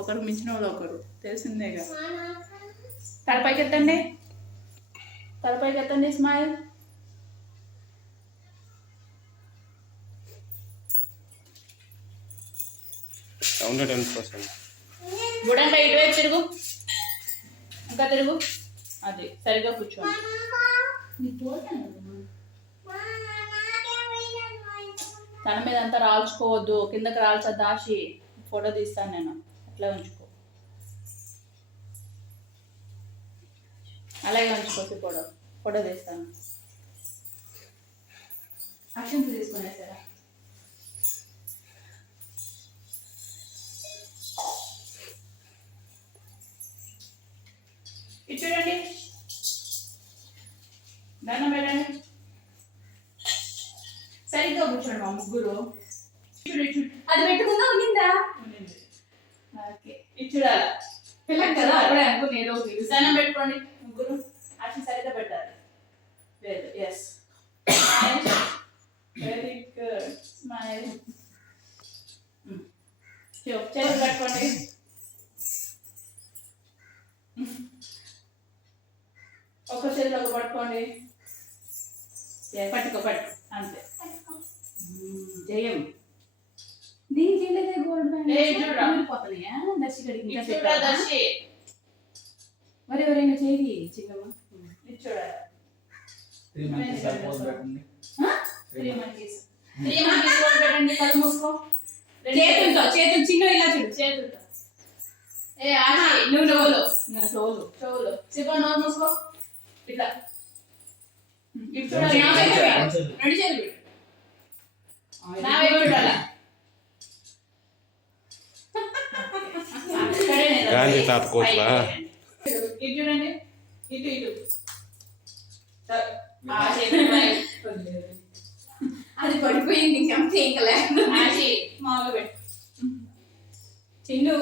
ఒకరు మించిన వాళ్ళు ఒకరు తెలిసిందేగా. తలపైకి ఎత్తండి, తలపైకి ఎత్తండి. స్మైల్. బుడంగా ఇటువైపు తిరుగు, ఇంకా తిరుగు. అది సరిగ్గా కూర్చోండి. తన మీద అంతా రాల్చుకోవద్దు, కిందకి రాల్చా. దాచి ఫోటో తీస్తాను నేను, అట్లా ఉంచుకో, అలాగే ఉంచుకో. ఫోటో ఫోటో తీస్తాను. అక్షంత తీసుకునేసారా? ఇటు చూడండి, దండం పెట్టండి. సరిగ్గా కూర్చోండి మా ముగ్గురు. అది పెట్టుకుందా ఉన్నిందా? ఓకే, ఇటు చూడాలి. పిల్లకి కదా అప్పుడే అనుకుని ఏదో దండం పెట్టుకోండి ముగ్గురు. అక్షం సరిగ్గా పెట్టాలి. లేదు, ఎస్, వెరీ గుడ్. స్మైల్. చేతులు పెట్టుకోండి. ఒక చేతిలో ఒక పట్టుకోండి. పట్టుకో, పట్టుకో, అంతే. జయం. దీనికి వెళ్ళేదే గోల్డ్ పోతున్నాయా? దర్శి కడిగి మరి ఎవరైనా చేయి చిన్నమ్మ. ఇది చూడాలి. కళ్ళు మూసుకో. చేతులతో, చేతులు చిన్న ఇలా చూడు. చేతులతో. ఏ ఆశ, నువ్వు చెవులు, చెవులు, చెవులు. శివ నోరు మూసుకో. ఇట్లా ఇటు చూడాలి. నా వైపు చూడాలి. రెండు చేతులు పెట్టు. నా వైపు చూడాలి. గాంధీ తాత కోట్లా. ఇటు చూడండి, ఇటు ఇటు. అది పడిపోయింది, ఇంకంతే. ఇంకా లేదు. ఆశి మామూలుగా పెట్టు. చిన్ను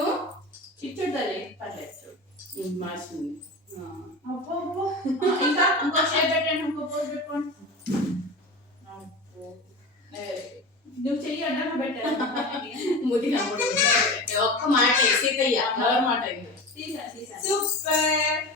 ఇచ్చుడుతుంది, పర్లేదు. మార్చింది. ఇంకా ఇంకో షేప్ పెట్టండి, ఇంకో పోజ్ పెట్టుకోండి. నువ్వు చెయ్యి అడ్డంగా పెట్టాను. ముదిగా ఒక్క మాట సీతయ్య మాట తీసా. సూపర్.